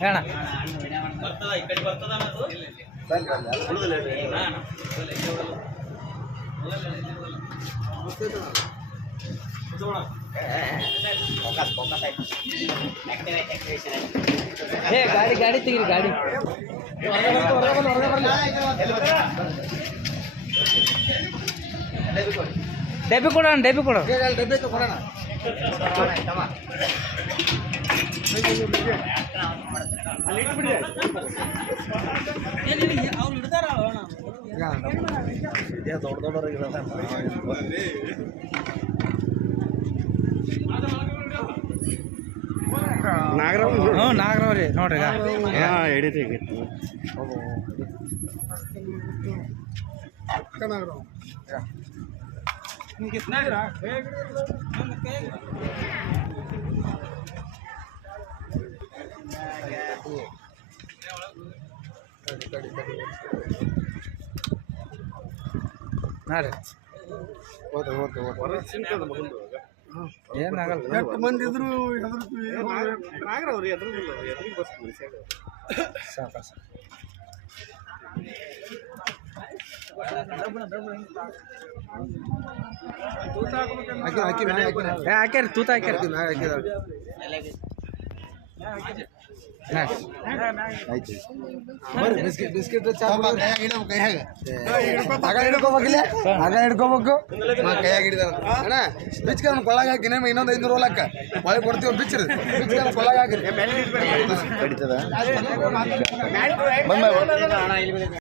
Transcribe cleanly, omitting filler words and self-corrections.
ಹೇಳ ಏ ಗಾಡಿ ಗಾಡಿ ತೆಗೀರಿ ಗಾಡಿ ಡಬ್ಬಿ ಕೊಡೋಣ ಡಬ್ಬಿ ಕೊಡು ಕೊಡೋಣ ದೊಡ್ಡ ದೊಡ್ಡವ್ರಿಗೆ ನಾಗರಾವ್ ಹ್ಞೂ ನಾಗರಾವ್ ರೀ ನೋಡ್ರಿ ಹಿಡಿತಿ ನೋಡ್ರಿ ಏನಾಗಲ್ಲ ಎಷ್ಟು ಮಂದಿ ಇದ್ರು ನಾಗರವ್ರಿ ಎದ್ರಿಗೆ ಬರ್ಸ್ತೀವಿ ಸಾಕ ಹಾಕ್ಯಾರಿ ತೂತ ಹಾಕ್ಯಾರಿ ಬಿಸ್ಕೆಟ್ ಹಿಡ್ಕೋಬೇಕಿಲ್ಲ ಆಗ ಹಿಡ್ಕೋಬೇಕು ಕೈಯಾಗ ಹಿಡಿದಾರ ಅಣ್ಣ ಬಿಚ್ಕ ಕೊಳಗ ಹಾಕಿ ಇನ್ನೊಂದು 500 ರೋಲಕ್ಕ ಮಳೆ ಕೊಡ್ತೀವಿ ಬಿಚ್ಚಿರಿ ಬಿಚ್ಕ ಕೊಳಗ ಹಾಕಿರಿ